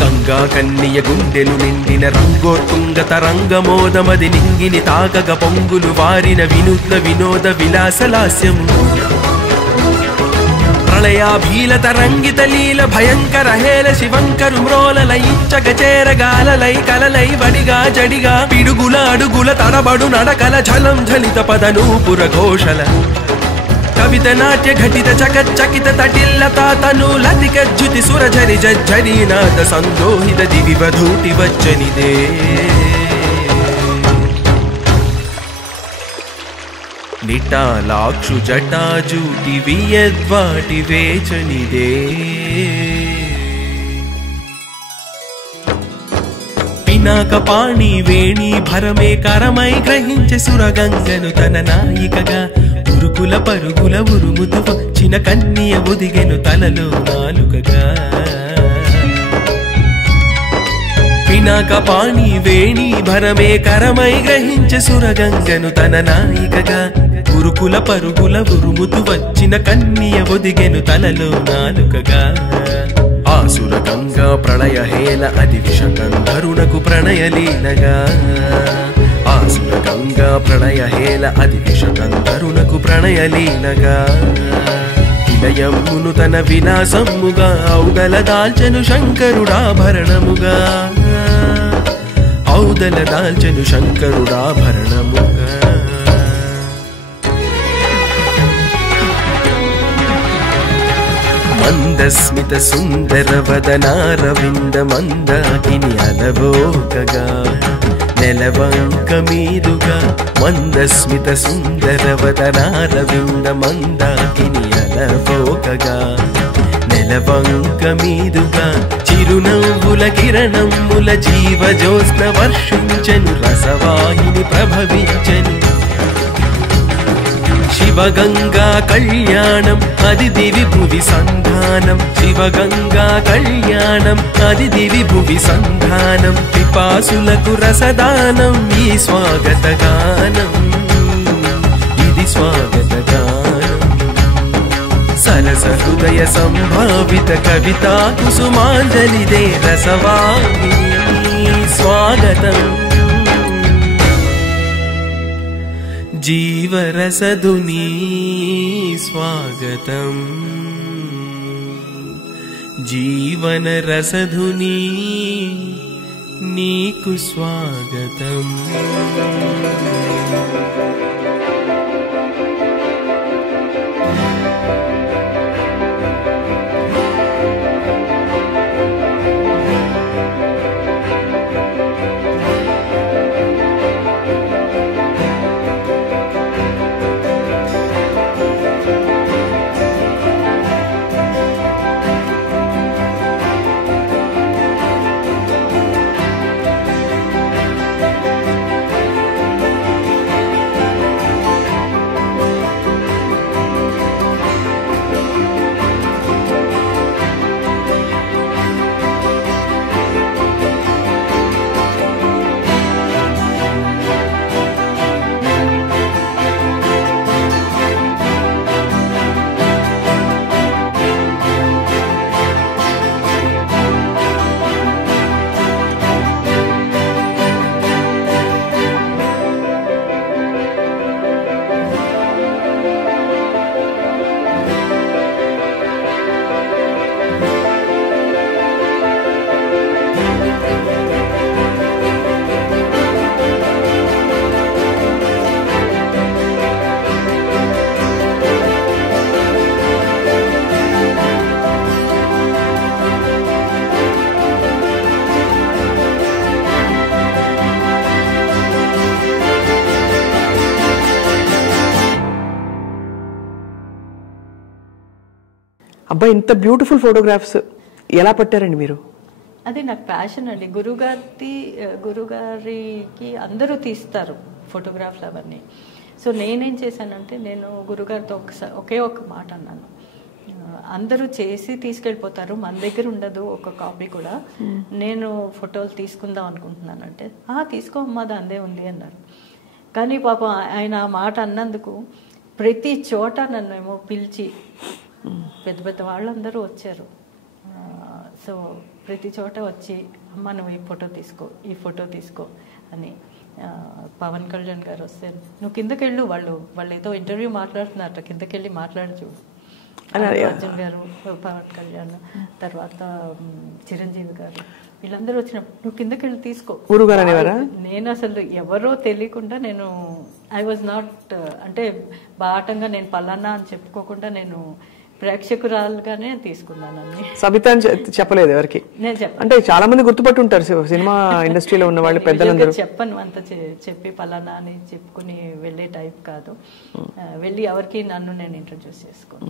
గంగా కన్నియ గుండెలు నిండిన రంగోత్తుంగ తరంగమోదమది నింగిని తాకగ పొంగులు వారిన వినూత్న వినోద విలాసలాస్యము ప్రళయాభీల తరంగిత లీల భయంకర హేల శివంకరు మ్రోలలయించగ చేరగాలలై కలలై వడిగా జడిగా పిడుగుల అడుగుల తడబడు నడకల ఝలం ఝలిత పదనూపుర ఘోషల కవిత నాట్య ఘటిత చకచకిత తటిల్లతా తనూలతిక జ్యుతి సురఝరి జజ్జరీనాథ సందోహిత దివి వధూటి వచ్చనిదే నిటాలాక్షు జటాజూటి వియద్వాటి వేచనిదే పినాక పాణి వేణి భరమే కరమై గ్రహించే సురగంగను తన నాయికగా ఉరుకుల పరుగుల ఉరుముతు వచ్చిన కన్నియ ఒదిగెను తలలో నాలుకగా పినాక పాణి వేణి భరమే కరమై గ్రహించే సురగంగను తన నాయికగా ఉరుకుల పరుగుల ఉరుముతు వచ్చిన కన్నియ ఒదిగెను తలలో నాలుకగా ఆసుర గంగా ప్రళయ హేల అతి విషకంధరునకు ప్రణయలీనగా ఆసుర గంగా ప్రళయ హేల అతి విషకంధరునకు ప్రణయలీనగా విలయమ్మును తన విలాసమ్ముగా ఔదల దాల్చెను శంకరుడాభరణముగా ఔదల దాల్చెను శంకరుడాభరణముగా మందస్మిత సుందర వదనారవింద మందాకిని అలవోకగా నెలవంక మీదుగా మందస్మిత సుందర వదనారవింద మందాకిని అలవోకగా నెలవంక మీదుగా చిరునవ్వుల కిరణముల జీవజోత్స్న వర్షించెను రసవాహిని ప్రభవించెను శివ శివగంగా కళ్యాణం అది దివి భువి సంధానం శివగంగా కళ్యాణం అది దివి భువి సంధానం పిపాసులకు రసదానం ఈ స్వాగత గానం ఇది స్వాగత గానం సరస హృదయ సంభావిత కవితా కుసుమాంజలిదే రసవాహిని స్వాగతం జీవరసధుని స్వాగతం జీవన రసధుని నీకు స్వాగతం అబ్బాయి ఇంత బ్యూటిఫుల్ ఫోటోగ్రాఫ్స్ ఎలా పట్టారండి మీరు? అది నాకు ప్యాషన్ అండి. గురుగారికి అందరూ తీస్తారు ఫోటోగ్రాఫ్లు అవన్నీ. సో నేనేం చేశానంటే నేను గురుగారితో ఒకే ఒక మాట అన్నాను, అందరూ చేసి తీసుకెళ్ళిపోతారు, మన దగ్గర ఉండదు ఒక కాపీ కూడా, నేను ఫోటోలు తీసుకుందాం అనుకుంటున్నానంటే తీసుకో అమ్మా దాందే ఉంది అన్నారు. కానీ పాపం ఆయన ఆ మాట అన్నందుకు ప్రతి చోట నన్నేమో పిలిచి పెద్ద పెద్ద వాళ్ళందరూ వచ్చారు. సో ప్రతి చోట వచ్చి అమ్మ నువ్వు ఈ ఫోటో తీసుకో అని. పవన్ కళ్యాణ్ గారు వస్తే నువ్వు కిందకెళ్ళు, వాళ్ళు ఏదో ఇంటర్వ్యూ మాట్లాడుతున్నారట, కిందకెళ్ళి మాట్లాడు చూడు. అర్జున్ గారు, పవన్ కళ్యాణ్, తర్వాత చిరంజీవి గారు వీళ్ళందరూ వచ్చినప్పుడు నువ్వు కిందకెళ్ళి తీసుకో. నేను అసలు ఎవరో తెలియకుండా నేను ఐ వాజ్ నాట్ అంటే బాటంగా నేను పలానా అని చెప్పుకోకుండా నేను ప్రేక్షకురాలుగానే తీసుకున్నాను అన్ని. సబిత అని చెప్పలేదు ఎవరికి? నేను చెప్పను. అంటే చాలా మంది గుర్తుపట్టుంటారు సినిమా ఇండస్ట్రీలో ఉన్న వాళ్ళు పెద్దలందరూ. చెప్పను అంత చెప్పి పలానా అని చెప్పుకుని వెళ్ళే టైప్ కాదు. వెళ్ళి ఎవరికి నన్ను నేను ఇంట్రడ్యూస్ చేసుకోను.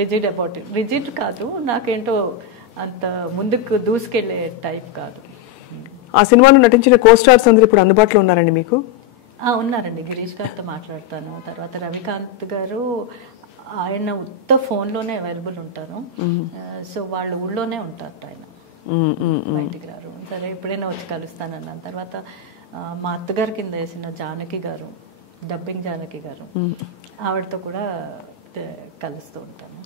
Rigid about it. రిజిడ్ కాదు, నాకేంటో అంత ముందుకు దూసుకెళ్లే టైప్ కాదు. ఆ సినిమాలో నటించిన కో స్టార్స్ అందరూ ఇప్పుడు అందుబాటులో ఉన్నారండి మీకు? ఉన్నారండి. గిరీష్ గారితో మాట్లాడతాను. తర్వాత రవికాంత్ గారు, ఆయన ఉత్త ఫోన్లోనే అవైలబుల్ ఉంటారు. సో వాళ్ళు ఊళ్ళోనే ఉంటారు, ఆయన బయటికి రారు. సరే ఎప్పుడైనా వచ్చి కలుస్తానన్నాను. తర్వాత మా అత్తగారి కింద వేసిన జానకి గారు, డబ్బింగ్ జానకి గారు, ఆవిడతో కూడా కలుస్తూ ఉంటాను.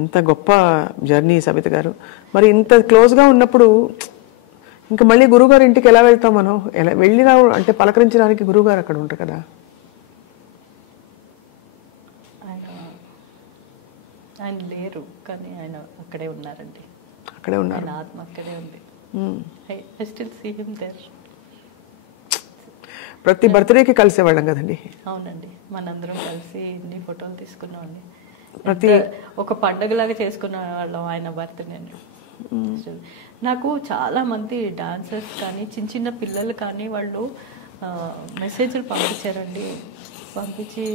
ఎంత గొప్ప జర్నీ సబిత గారు. మరి ఇంత క్లోజ్గా ఉన్నప్పుడు ఇంకా మళ్ళీ గురువుగారు ఇంటికి ఎలా వెళ్తాం మనం? ఎలా వెళ్ళినా అంటే పలకరించడానికి గురువుగారు అక్కడ ఉంటారు కదా. ఆయన లేరు, కానీ ఆయన అక్కడే ఉన్నారండి. అక్కడే ఉన్నారు, ఆత్మ అక్కడే ఉంది. I still see him there. ప్రతి బర్త్డేకి కలిసేవాళ్ళం కదండి. అవునండి, మనందరం కలిసి ఇన్ని ఫోటోలు తీసుకున్నామండి. ప్రతి ఒక పండగలాగా చేసుకున్న వాళ్ళం ఆయన బర్త్డే. నాకు చాలా మంది డాన్సర్స్ కానీ చిన్న చిన్న పిల్లలు కానీ వాళ్ళు మెసేజ్లు పంపించారండి. పంపించి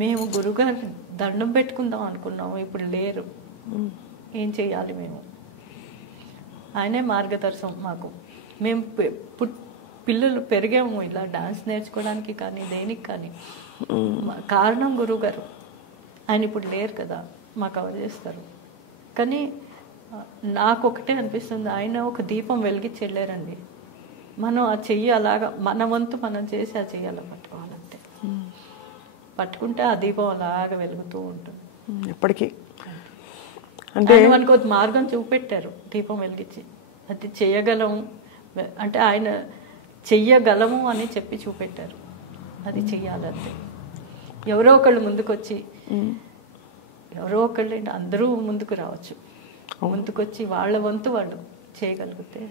మేము గురుగారు దండం పెట్టుకుందాం అనుకున్నాము, ఇప్పుడు లేరు, ఏం చెయ్యాలి మేము? ఆయనే మార్గదర్శనం మాకు. మేము పిల్లలు పెరిగాము ఇలా డాన్స్ నేర్చుకోవడానికి కానీ దేనికి కానీ. కారణం గురువు గారు. ఆయన ఇప్పుడు లేరు కదా, మాకు కవర్ చేస్తారు. కానీ నాకు ఒకటే అనిపిస్తుంది, ఆయన ఒక దీపం వెలిగించి వెళ్ళారండి. మనం ఆ చెయ్యి అలాగా మన వంతు మనం చేసి ఆ చెయ్యి అలా పట్టుకోవాలంతే. పట్టుకుంటే ఆ దీపం అలాగా వెలుగుతూ ఉంటుంది ఎప్పటికీ. అంటే మనకు ఒక మార్గం చూపెట్టారు దీపం వెలిగించి, అది చెయ్యగలం అంటే ఆయన చెయ్యగలము అని చెప్పి చూపెట్టారు. అది చెయ్యాలంతే. ఎవరో ఒకళ్ళు ముందుకొచ్చి, ఎవరో ఒకళ్ళు అందరూ ముందుకు రావచ్చు, ముందుకొచ్చి వాళ్ళ వంతు వాళ్ళు చేయగలిగితే.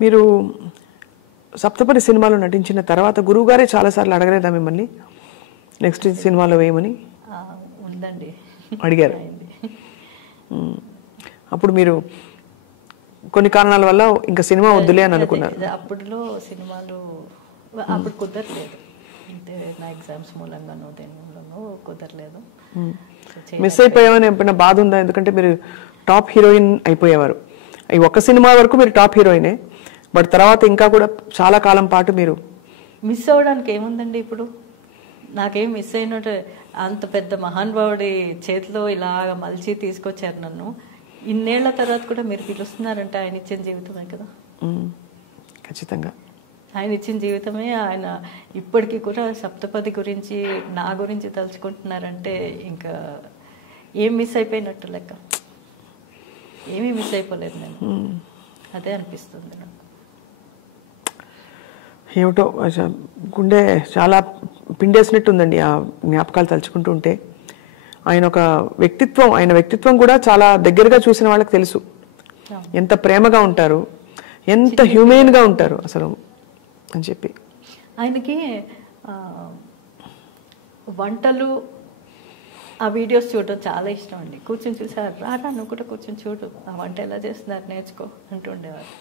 మీరు సప్తపది సినిమాలో నటించిన తర్వాత గురువుగారే చాలాసార్లు అడగలేదా మిమ్మల్ని నెక్స్ట్ సినిమాలో వేయమని? ఉందండి, అడిగారు. అప్పుడు మీరు కొన్ని కారణాల వల్ల ఇంకా సినిమా వద్దులే అని అనుకున్నారు. అప్పుడులో సినిమాలు అప్పుడు కుదరలేదు, అంటే నా ఎగ్జామ్స్ మూలంగానో దేని మూలంలో కుదరలేదు. మిస్ అయిపోయామని ఎప్పుడైనా బాధ ఉందా? ఎందుకంటే మీరు టాప్ హీరోయిన్ అయిపోయేవారు. ఈ ఒక్క సినిమా వరకు మీరు టాప్ హీరోయినే, బట్ తర్వాత ఇంకా కూడా చాలా కాలం పాటు మీరు మిస్ అవ్వడానికి ఏముందండి. ఇప్పుడు నాకేం మిస్ అయినట్టు, అంత పెద్ద మహానుభావుడి చేతిలో ఇలాగ మలిచి తీసుకొచ్చారు నన్ను. ఇన్నేళ్ల తర్వాత కూడా మీరు పిలుస్తున్నారంటే ఆయన ఇచ్చిన జీవితమే కదా. ఖచ్చితంగా ఆయన ఇచ్చిన జీవితమే. ఆయన ఇప్పటికీ కూడా సప్తపది గురించి నా గురించి తలుచుకుంటున్నారంటే ఇంకా ఏం మిస్ అయిపోయినట్టు లెక్క. ఏమీ మిస్ అయిపోలేదు నేను, అదే అనిపిస్తుంది నాకు. ఏమిటో గుండె చాలా పిండేసినట్టు ఉందండి ఆ జ్ఞాపకాలు తలుచుకుంటూ ఉంటే. ఆయన ఒక వ్యక్తిత్వం, ఆయన వ్యక్తిత్వం కూడా చాలా దగ్గరగా చూసిన వాళ్ళకి తెలుసు ఎంత ప్రేమగా ఉంటారు, ఎంత హ్యూమెన్గా ఉంటారు అసలు అని చెప్పి. ఆయనకి వంటలు ఆ వీడియోస్ చూడడం చాలా ఇష్టం అండి. కూర్చొని చూసారు, రారా నువ్వు కూడా కూర్చొని చూడు, ఆ వంట ఎలా చేస్తున్నారు నేర్చుకో అంటూ ఉండేవారు.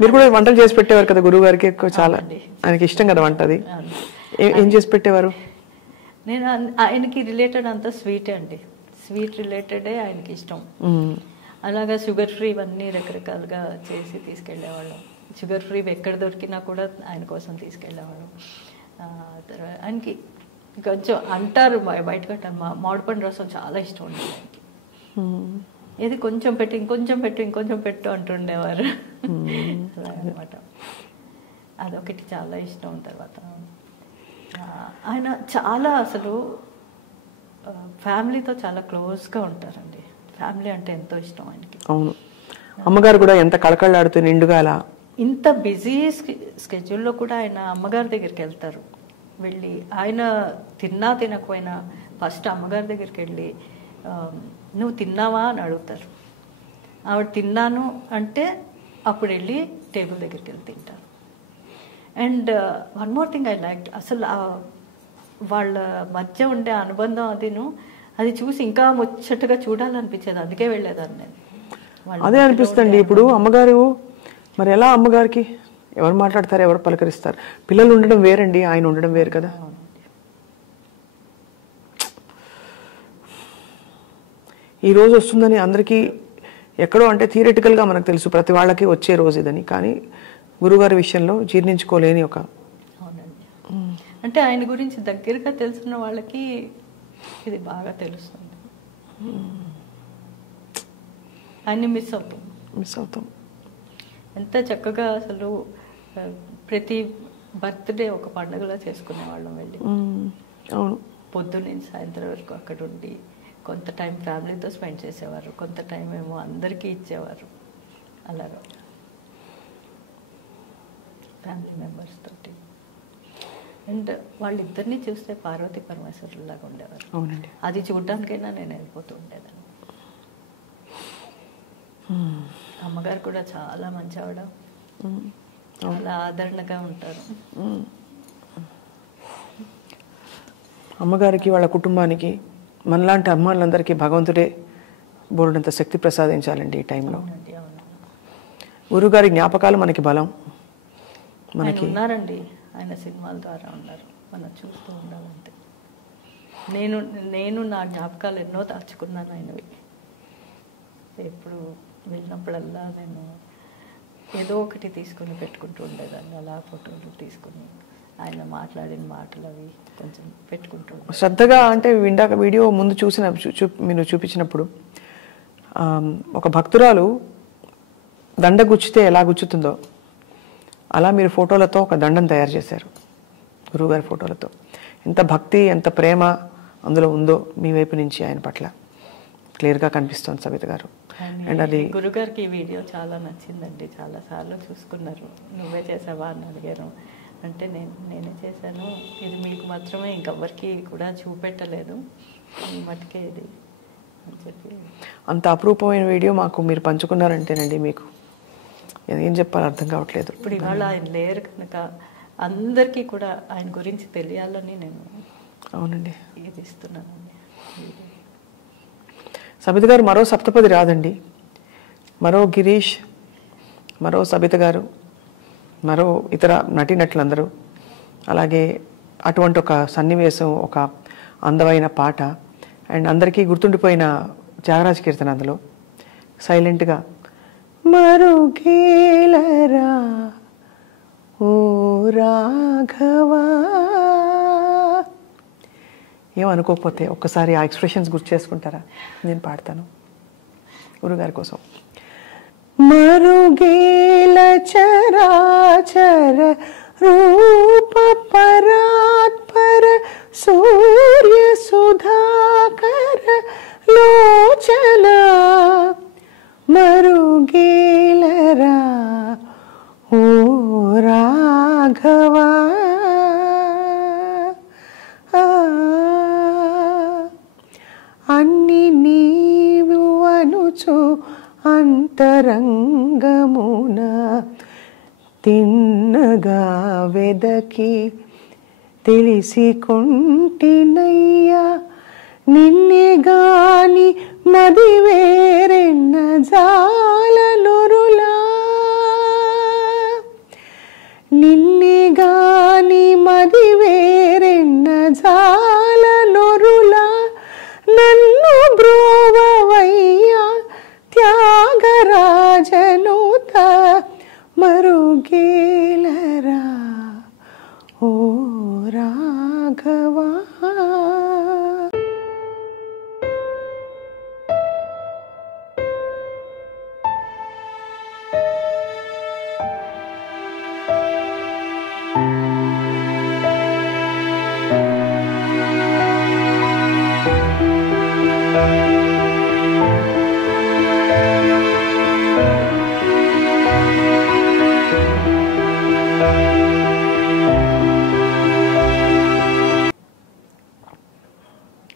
మీరు కూడా వంటలు చేసి పెట్టేవారు కదా గురువు గారికి? ఎక్కువ చాలా ఆయనకి ఇష్టం కదా వంట. అది ఏం చేసి పెట్టేవారు? నేను ఆయనకి రిలేటెడ్ అంతా స్వీటే అండి, స్వీట్ రిలేటెడే ఆయనకి ఇష్టం. అలాగా షుగర్ ఫ్రీ ఇవన్నీ రకరకాలుగా చేసి తీసుకెళ్ళేవాళ్ళం. షుగర్ ఫ్రీ ఎక్కడ దొరికినా కూడా ఆయన కోసం తీసుకెళ్ళేవాళ్ళం. తర్వాత ఆయనకి కొంచెం అంటారు బయటకు అంటారు, మామిడిపండు రసం చాలా ఇష్టం ఉండేది ఆయనకి. ఏది కొంచెం పెట్టు, ఇంకొంచెం పెట్టు, ఇంకొంచెం పెట్టు అంటుండేవారు. అలాగనమాట. అదొకటి చాలా ఇష్టం. తర్వాత ఆయన చాలా అసలు ఫ్యామిలీతో చాలా క్లోజ్గా ఉంటారండి. ఫ్యామిలీ అంటే ఎంతో ఇష్టం ఆయనకి. అవును. అమ్మగారు కూడా ఎంత కళకళలాడుతూ నిండుగా అలా ఇంత బిజీ స్కెడ్యూల్లో కూడా ఆయన అమ్మగారి దగ్గరికి వెళ్తారు. వెళ్ళి ఆయన తిన్నా తినకపోయినా ఫస్ట్ అమ్మగారి దగ్గరికి వెళ్ళి నువ్వు తిన్నావా అని అడుగుతారు. ఆవిడ తిన్నాను అంటే అప్పుడు వెళ్ళి టేబుల్ దగ్గరికి వెళ్ళి తింటారు. And one more thing I like, అసలు వాళ్ళ మధ్య ఉండే అనుబంధం అది చూసి ఇంకా ముచ్చటగా చూడాలనిపించేది, అందుకే వెళ్ళేదాన్ని నేను. అదే అనిపిస్తుంది. ఇప్పుడు అమ్మగారు మరి ఎలా, అమ్మగారికి ఎవరు మాట్లాడతారు, ఎవరు పలకరిస్తారు? పిల్లలు ఉండడం వేరండి, ఆయన ఉండడం వేరు కదా. ఈ రోజు వస్తుందని అందరికీ ఎక్కడో అంటే థియరిటికల్గా మనకు తెలుసు ప్రతి వాళ్ళకి వచ్చే రోజు ఇదని, కానీ గురుగారి విషయంలో జీర్ణించుకోలేని ఒక. అవునండి. అంటే ఆయన గురించి దగ్గరగా తెలుసున్న వాళ్ళకి ఇది బాగా తెలుస్తుంది. ఆయన్ని మిస్ అవుతాం. ఎంత చక్కగా అసలు ప్రతి బర్త్డే ఒక పండుగలా చేసుకునేవాళ్ళం వెళ్ళి. అవును. పొద్దున్న సాయంత్రం వరకు అక్కడ ఉండి కొంత టైం ఫ్యామిలీతో స్పెండ్ చేసేవారు, కొంత టైం ఏమో అందరికీ ఇచ్చేవారు. అలాగా ఫ్యామిలీ మెంబర్స్ తోటి. అండ్ వాళ్ళిద్దరినీ చూస్తే పార్వతీ పరమేశ్వరులాగా ఉండేవారు. అవునండి. అది చూడడానికైనా నేను వెళ్ళిపోతూ ఉండేదాన్ని. అమ్మగారు కూడా చాలా మంచి ఆవిడ, చాలా ఆదరణగా ఉంటారు. అమ్మగారికి వాళ్ళ కుటుంబానికి మనలాంటి అమ్మాళ్ళందరికీ భగవంతుడే బోరుడంత శక్తి ప్రసాదించాలండి ఈ టైంలో. గురుగారి జ్ఞాపకాలు మనకి బలం. మనకి ఉన్నారండి, ఆయన సినిమాల ద్వారా ఉన్నారు, మనం చూస్తూ ఉండాలంతే. నేను నా జ్ఞాపకాలు ఎన్నో దాచుకున్నాను ఆయనవి. ఎప్పుడు వెళ్ళినప్పుడల్లా నేను ఏదో ఒకటి తీసుకొని పెట్టుకుంటూ ఉండేదాన్ని. అలా ఫోటోలు తీసుకుని ఆయన మాట్లాడిన మాటలు అవి కొంచెం పెట్టుకుంటూ శ్రద్ధగా. అంటే ఇందాక వీడియో ముందు మీరు చూపించినప్పుడు ఒక భక్తురాలు దండ గుచ్చితే ఎలా గుచ్చుతుందో అలా మీరు ఫోటోలతో ఒక దండం తయారు చేశారు, గురువుగారి ఫోటోలతో. ఎంత భక్తి, ఎంత ప్రేమ అందులో ఉందో మీ వైపు నుంచి ఆయన పట్ల క్లియర్గా కనిపిస్తుంది సబిత గారు. అండ్ అది గురుగారికి ఈ వీడియో చాలా నచ్చిందండి. చాలాసార్లు చూసుకున్నారు. నువ్వే చేసావా అని అడిగారు. అంటే నేనే చేశాను, ఇది మీకు మాత్రమే, ఇంకెవ్వరికి కూడా చూపెట్టలేదు, మటుకే ఇది అని చెప్పి. అంత అపురూపమైన వీడియో మాకు మీరు పంచుకున్నారంటేనండి మీకు ఏం చెప్పాలో అర్థం కావట్లేదు. ఇప్పుడు ఇవాళ ఆయన లేరు కనుక అందరికీ కూడా ఆయన గురించి తెలియాలని నేను అవునండి ఇది ఇస్తున్నానండి. సబిత గారు మరో సప్తపది రాదండి. మరో గిరీష్, మరో సబిత గారు, మరో ఇతర నటీనటులందరూ, అలాగే అటువంటి ఒక సన్నివేశం, ఒక అందమైన పాట, అండ్ అందరికీ గుర్తుండిపోయిన త్యాగరాజ కీర్తన అందులో సైలెంట్గా మరుగేలరా ఓ రాఘవా. ఏమనుకోకపోతే ఒక్కసారి ఆ ఎక్స్ప్రెషన్స్ గుర్తు చేసుకుంటారా? నేను పాడతాను గురుగారి కోసం. మరుగేల చరాచర రూప పరాత్పర సూర్య సుధాకర లోచన మరుగేలరా ఓ రాఘవా. అన్ని నీవు అనుచు అంతరంగమున తిన్నగా వెదకి తెలిసి కొంటినయ్యా. నిన్నే గాని మది వేరెన్న జాలనురులా, నిన్నే గాని మది వేరెన్న జాలనురులా. నన్ను బ్రోవవయ్యా త్యాగరాజనుత మరుగేలరా ఓ రాఘవా.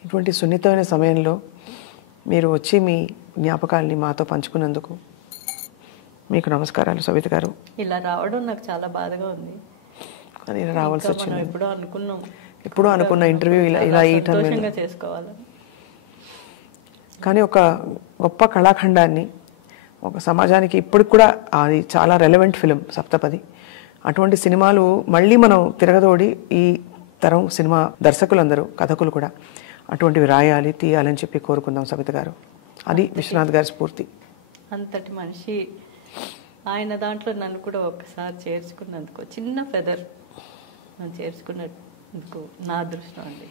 ఇటువంటి సున్నితమైన సమయంలో మీరు వచ్చి మీ జ్ఞాపకాలని మాతో పంచుకున్నందుకు మీకు నమస్కారాలు సబిత గారు. ఇలా రావడం నాకు చాలా బాధగా ఉంది. నేను రావాల్సి వచ్చింది. ఎప్పుడూ అనుకున్న ఇంటర్వ్యూ ఇలా ఈ సంతోషంగా చేసుకోవాలని. కానీ ఒక గొప్ప కళాఖండాన్ని ఒక సమాజానికి ఇప్పటికి కూడా అది చాలా రెలవెంట్ ఫిలిం సప్తపది. అటువంటి సినిమాలు మళ్ళీ మనం తిరగదోడి ఈ తరం సినిమా దర్శకులందరూ, కథకులు కూడా అటువంటివి రాయాలి, తీయాలని చెప్పి కోరుకుందాం సబిత గారు. అది విశ్వనాథ్ గారి స్ఫూర్తి. అంతటి మనిషి ఆయన దాంట్లో నన్ను కూడా ఒక్కసారి చేర్చుకున్నందుకు, చిన్న ఫెదర్ నన్ను చేర్చుకున్నందుకు నా అదృష్టం అండి.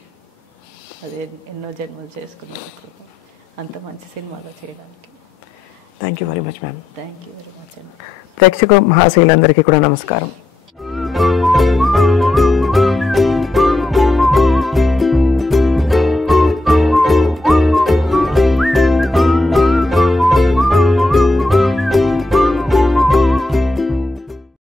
అదే ఎన్నో జన్మలు చేసుకున్నందుకు అంత మంచి సినిమాలో చేయడానికి. Thank you very much ma'am. Thank you very much అండి. ప్రేక్షక మహాశైలందరికీ కూడా నమస్కారం.